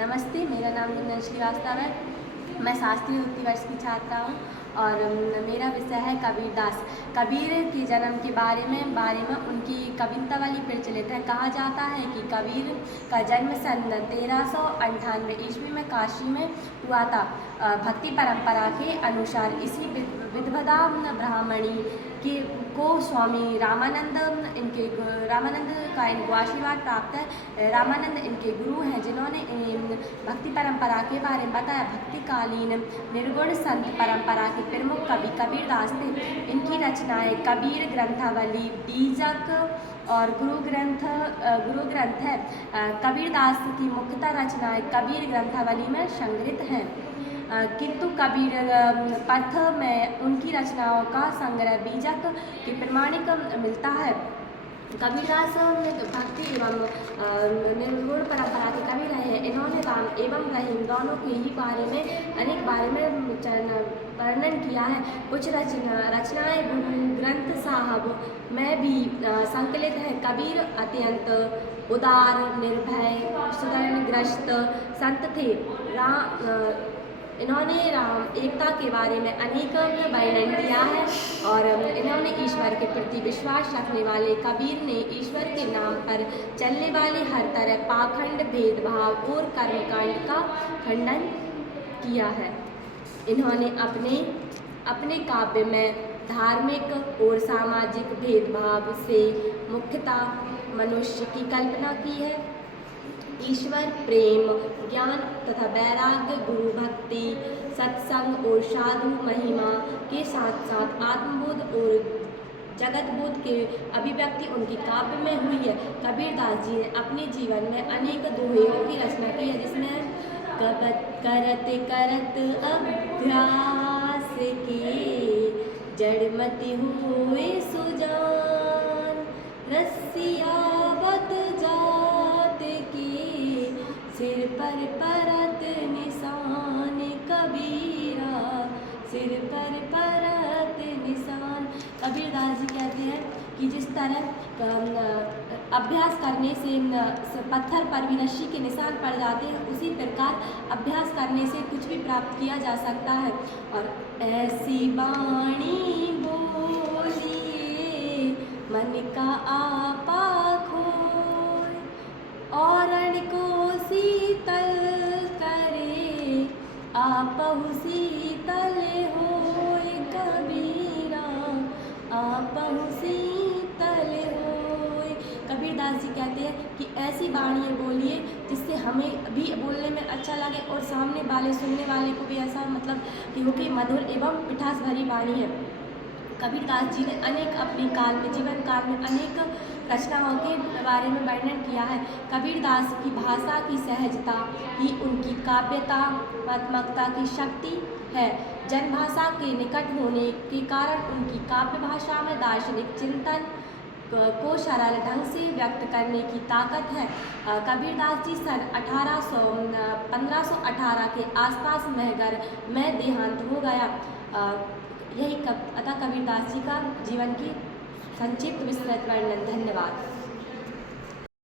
नमस्ते, मेरा नाम कुंदन श्रीवास्तव है। मैं शास्त्रीय द्वितीय वर्ष की छात्रा हूँ और मेरा विषय है कबीरदास। कबीर के जन्म के बारे में उनकी कवितावली प्रचलित है। कहा जाता है कि कबीर का जन्म सन 1398 ईस्वी में काशी में हुआ था। भक्ति परंपरा के अनुसार इसी विद्वता ब्राह्मणी को स्वामी रामानंद का इनको आशीर्वाद प्राप्त है। रामानंद इनके गुरु हैं जिन्होंने भक्ति परंपरा के बारे में बताया। भक्तिकालीन निर्गुण संत परंपरा के प्रमुख कवि कबीरदास थे। इनकी रचनाएं कबीर ग्रंथावली, बीजक और गुरु ग्रंथ है। कबीरदास की मुख्यतः रचनाएं कबीर ग्रंथावली में संग्रहित हैं, किंतु कबीर पथ में उनकी रचनाओं का संग्रह बीजक के प्रमाणिक मिलता है। कबीरदास भक्ति एवं निर्गुण परंपरा के कवि रहे हैं। इन्होंने राम एवं रहीम दोनों के ही अनेक बारे में वर्णन किया है। कुछ रचनाएं गुरु ग्रंथ साहब में भी संकलित है। कबीर अत्यंत उदार, निर्भय, सुदर्णग्रस्त संत थे। इन्होंने राम एकता के बारे में अनेक वर्णन किया है और इन्होंने ईश्वर के प्रति विश्वास रखने वाले कबीर ने ईश्वर के नाम पर चलने वाले हर तरह पाखंड, भेदभाव और कर्मकांड का खंडन किया है। इन्होंने अपने काव्य में धार्मिक और सामाजिक भेदभाव से मुक्तता मनुष्य की कल्पना की है। ईश्वर प्रेम, ज्ञान तथा वैराग्य, गुरु भक्ति, सत्संग और साधु महिमा के साथ साथ आत्मबोध और जगतबोध के अभिव्यक्ति उनकी काव्य में हुई है। कबीरदास जी ने अपने जीवन में अनेक दोहों की रचना की है, जिसमें करत करत अभ्यास के जड़मति हुए सुजान, रसियावत जात के सिर पर परत निशान, कबीरा सिर पर परत निशान। कबीरदास जी कहते हैं कि जिस तरह अभ्यास करने से पत्थर पर भी रस्सी के निशान पड़ जाते हैं, उसी प्रकार अभ्यास करने से कुछ भी प्राप्त किया जा सकता है। और ऐसी बाणी बोलिए मन का आपा खोए, औरण को शीतल करे आपहु शीतल होए, कबीरा आपहु शीतल होए। कबीरदास जी कहते हैं कि ऐसी वाणियाँ बोलिए जिससे हमें भी बोलने में अच्छा लगे और सामने वाले सुनने वाले को भी ऐसा कि वो कि मधुर एवं मिठास भरी वाणी है। कबीरदास जी ने जीवन काल में अनेक रचनाओं के बारे में वर्णन किया है। कबीरदास की भाषा की सहजता ही उनकी काव्यतात्मकता की शक्ति है। जनभाषा के निकट होने के कारण उनकी काव्य भाषा में दार्शनिक चिंतन को सरल ढंग से व्यक्त करने की ताकत है। कबीरदास जी सन 1518 के आसपास महगर में देहांत हो गया। यही कबीरदास जी का जीवन की संक्षिप्त विस्तृत वर्णन। धन्यवाद।